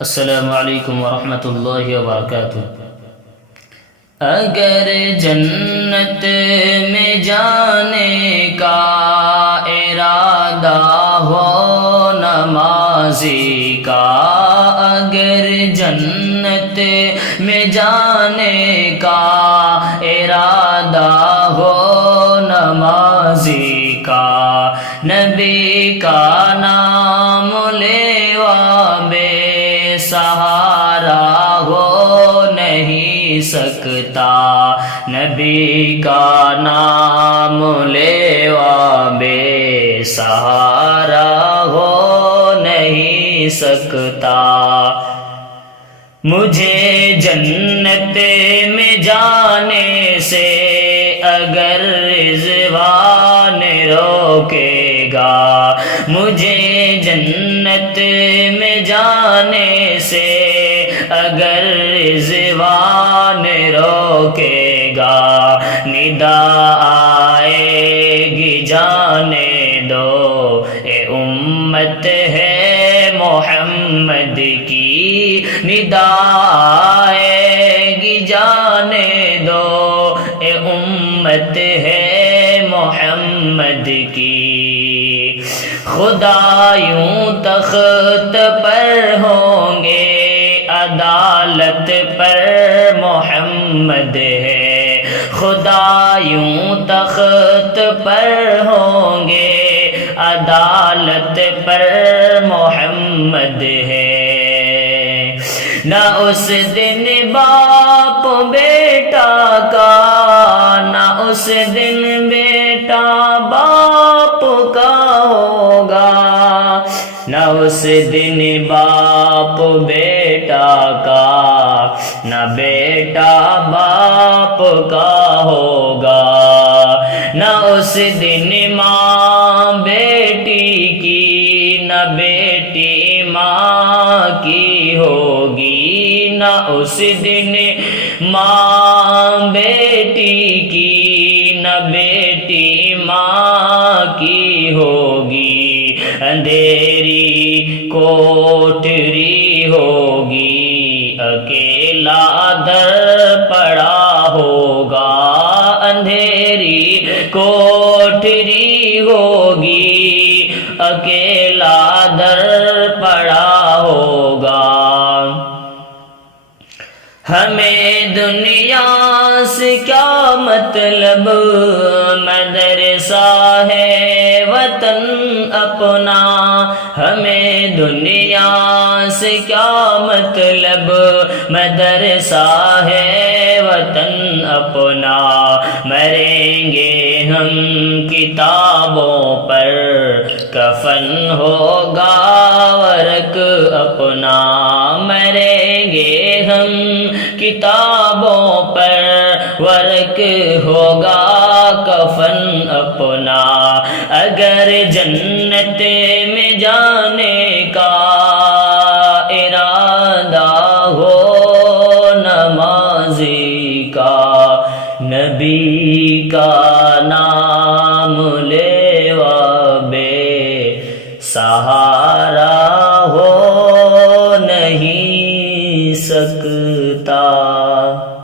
السلام علیکم ورحمۃ اللہ وبرکاتہ۔ اگر جنت میں جانے کا ارادہ ہو نمازی کا، اگر جنت میں جانے کا ارادہ ہو نمازی کا، نبی کا نام لیوا بے سہارا ہو نہیں سکتا، نبی کا نام لیوا بے سہارا ہو نہیں سکتا۔ مجھے جنت میں جانے سے اگر رضوان روکے گا، مجھے جنت میں جانے سے اگر رضوان روکے گا، ندا آئے گی جانے دو اے امت ہے محمد کی، ندا آئے گی جانے دو اے امت ہے محمد کی۔ خدا یوں تخت پر ہوں گے، عدالت پر محمد ہے، خدا یوں تخت پر ہوں گے، عدالت پر محمد ہے۔ نہ اس دن باپ بیٹا کا، نہ اس دن بیٹا باپ کا ہوگا، نہ اس دن باپ بیٹا کا، نہ بیٹا باپ کا ہوگا، نہ اس دن ماں بیٹی کی، نہ بیٹی ماں کی ہوگی، نہ اس دن ماں بیٹی کی، نہ بیٹی ماں کی ہوگی، اندھیری کوٹری ہوگی، اکیلا در پڑا ہوگا، اندھیری کوٹری ہوگی، اکیلا در پڑا ہوگا۔ ہمیں دنیا سے کیا مطلب، مدرسہ ہے وطن اپنا، ہمیں دنیا سے کیا مطلب، مدرسہ ہے وطن اپنا، مریں گے ہم کتابوں پر، کفن ہوگا ورق اپنا، مریں گے ہم کتابوں پر، ورق ہوگا کفن اپنا۔ اگر جنت میں جانے کا ارادہ ہو نمازی کا، نبی کا نام لیوا بے سہارا